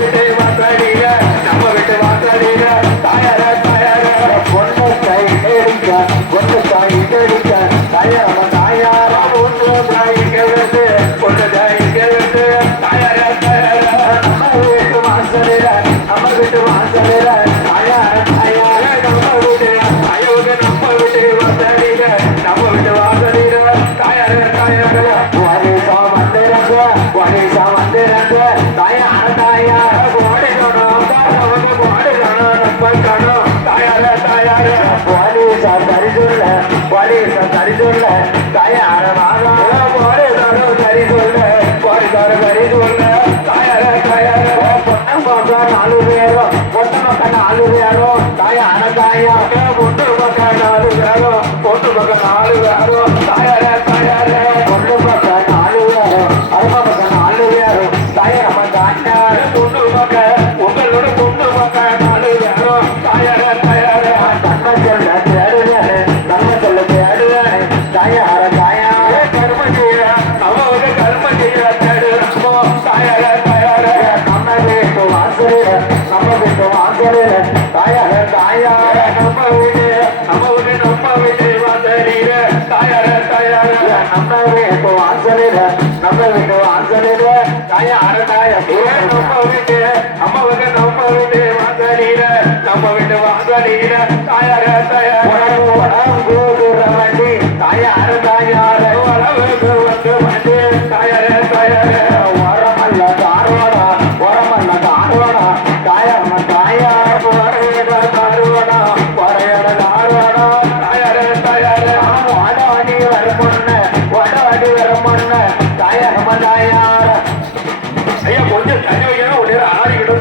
வீட்டு வாசலில நம்ம வீட்டு வாசலில தாயார தாயார பொண்ணு கை எடுக்க பொண்ணு கை எடுக்க தாயார தாயார ஒன்று தாய்க்கிறது பொண்ணு தாய்க்கிறது தாயார தாயார நம்ம வீட்டு வாசலில நம்ம வீட்டு வாசலில தாயார தாயார நம்ம வீட்டு அயோக நம்ம வீட்டு வாசலில நம்ம வீட்டு வாசலில தாயார தாயார வாரிசா வந்திரங்க வாரிசா வந்திரங்க தாயார தாயார கோடிக்கணும் தாரவங்க கோடிக்கணும் நம்ம கணும் தாயார தாயார வாரிசா தரி சொல்ல வாரிசா தரி சொல்ல தாயார வாங்க கோடிக்கணும் தரி சொல்ல கோடிக்கார தரி சொல்ல தாயார தாயார பொண்ணு பக்கம் 4 பேரும் பொண்ணு பக்கம் 4 பேரும் தாயார தாயார பொண்ணு பக்கம் 4 பேரும் பொண்ணு பக்கம் 4 பேரும் தாயார தாயார பொண்ணு பக்கம் 4 பேரும் அம்மா பக்கம் 4 பேரும் தாயார தாயார பொண்ணு பக்கம் உங்களோட பொண்ணு பக்கம் 4 பேரும் தாயார தாயார தன்மை சொல்ல தேடுவேன் தன்மை சொல்ல தேடுவேன் தாயார தாயார கர்ம செய்ய அவங்க கர்ம செய்ய தேடுறப்போ தாயார தாயார நம்ம வீட்டு வாசலில நம்ம வீட்டு வாசலில தாயார தாயார நம்ம வீட்டு நம்ம வீட்டு வாசலில தாயார தாயார நம்ம வீட்டு வாசலில நம்ம வீட்டு வாசலில தாயார தாயார நம்ம வீட்டு நம்ம வீட்டு வாசலில நம்ம வீட்டு வாசலில தாயார தாயார வண்டி தாயார தாயார உறவுக்கு வந்து வண்டி தாயார தாயார வரமல்ல தாரோடா வரமல்ல தாரோடா தாயார தாயார வரையட தாரோடா வரையட தாரோடா தாயார தாயார வாடாடி வர பொண்ண வாடாடி வர பொண்ண தாயார தாயார ஐயா கொஞ்சம் தண்ணி வைக்கணும் ஒரே 6 கிலோ